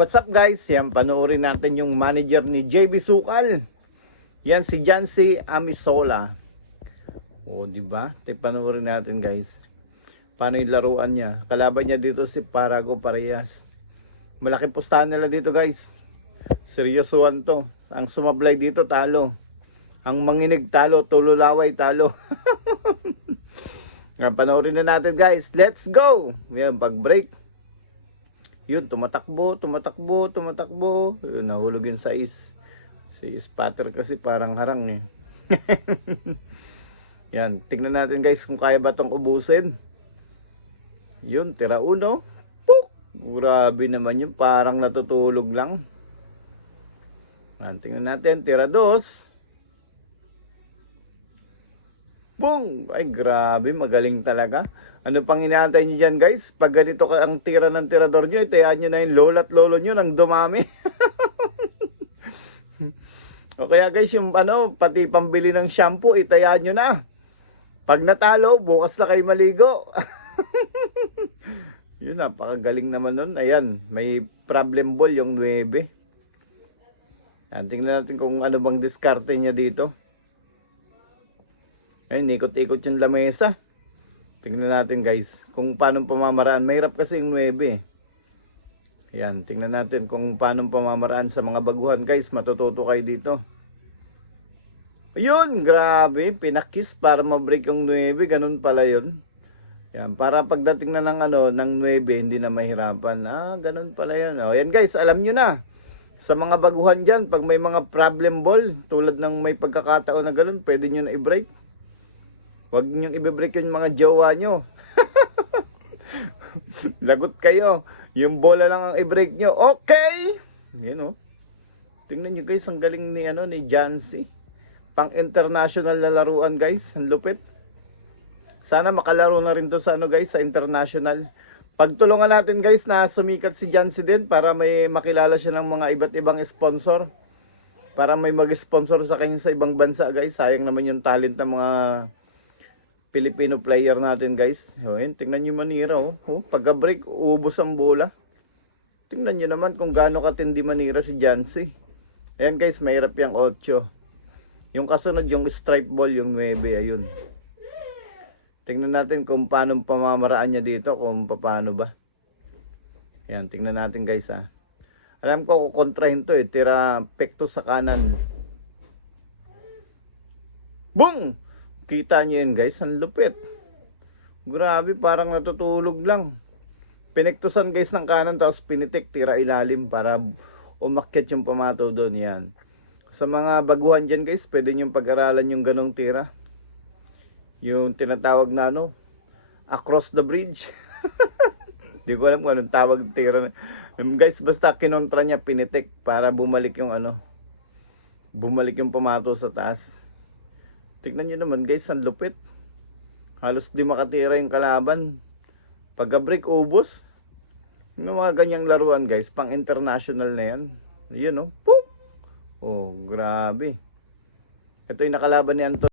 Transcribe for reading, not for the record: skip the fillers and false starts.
What's up guys? Yan, panoorin natin yung manager ni JB Sukal. Yan si Jancy Amisola. O, di ba? Panoorin natin guys. Paano yung laruan niya? Kalaban niya dito si Parago Parehas. Malaking pustahan nila dito guys. Seryosohan to. Ang sumablay dito talo. Ang manginig talo, tululaway talo. Panoorin na natin guys. Let's go! Yan, pag-break. Yun, tumatakbo. Yun, nahulog yung sais. Si spatter kasi parang harang eh. Yan, tignan natin guys kung kaya ba itong ubusin. Yun, tira uno. Puk! Grabe naman yun, parang natutulog lang. Yan, tignan natin, tira dos. Boom! Ay, grabe, magaling talaga. Ano pang inaantay nyo dyan, guys? Pag ganito ka ang tira ng tirador nyo, itayaan nyo na yung lola at lolo nyo nang dumami. O kaya guys, yung pati pambili ng shampoo, itayaan nyo na. Pag natalo, bukas na kayo maligo. Yun, napakagaling naman nun. Ayan, may problem ball yung 9. Yan, tingnan natin kung ano bang diskarte niya dito. Ay, ikot-ikot yung lamesa. Tingnan natin guys, kung paano pamamaraan. Mahirap kasi yung 9. Yan, tingnan natin kung paano pamamaraan sa mga baguhan guys. Matututo kayo dito. Ayun, grabe. Pinakis para ma-break yung 9. Ganun pala yun. Yan, para pagdating na ng 9, hindi na mahirapan. Ganun pala yun. O, yan guys, alam nyo na. Sa mga baguhan dyan, pag may mga problem ball, tulad ng may pagkakataon na ganun, pwede nyo na i-break. Huwag niyong i-break yung mga jowa nyo. Lagot kayo. Yung bola lang ang i-break nyo. Okay! Yan o. Tingnan nyo guys, ang galing ni Jancy. Pang international na laruan guys. Ang lupit. Sana makalaro na rin to sa guys, sa international. Pagtulungan natin guys na sumikat si Jancy din para may makilala siya ng mga iba't ibang sponsor. Para may mag-sponsor sa kanya sa ibang bansa guys. Sayang naman yung talent ng mga Filipino player natin guys. Yun, tingnan nyo manira pagka-break, uubos ang bola. Tingnan nyo naman kung gaano katindi manira si Jancy. Ayan guys, mahirap yung 8. Yung kasunod yung stripe ball, yung 9. Ayun. Tingnan natin kung paano pamamaraan niya dito, kung paano ba. Ayan, tingnan natin guys Alam ko kukontrahin to tira pekto sa kanan. Boom! Kita nyo yun guys, ang lupit. Grabe, parang natutulog lang. Pinektusan guys ng kanan, tapos pinitik, tira ilalim para umakyat yung pamato doon. Yan. Sa mga baguhan dyan guys, pwede nyo pag-aralan yung ganong tira. Yung tinatawag na across the bridge. Di ko alam kung anong tawag tira. Guys, basta kinontra niya, pinitik para bumalik yung bumalik yung pamato sa taas. Tignan nyo naman guys, ang lupit. Halos di makatira yung kalaban. Pagka-break, ubos. Yung mga ganyang laruan guys, pang international na yan. Yun Pum! Oh, grabe. Ito yung nakalaban ni Anton.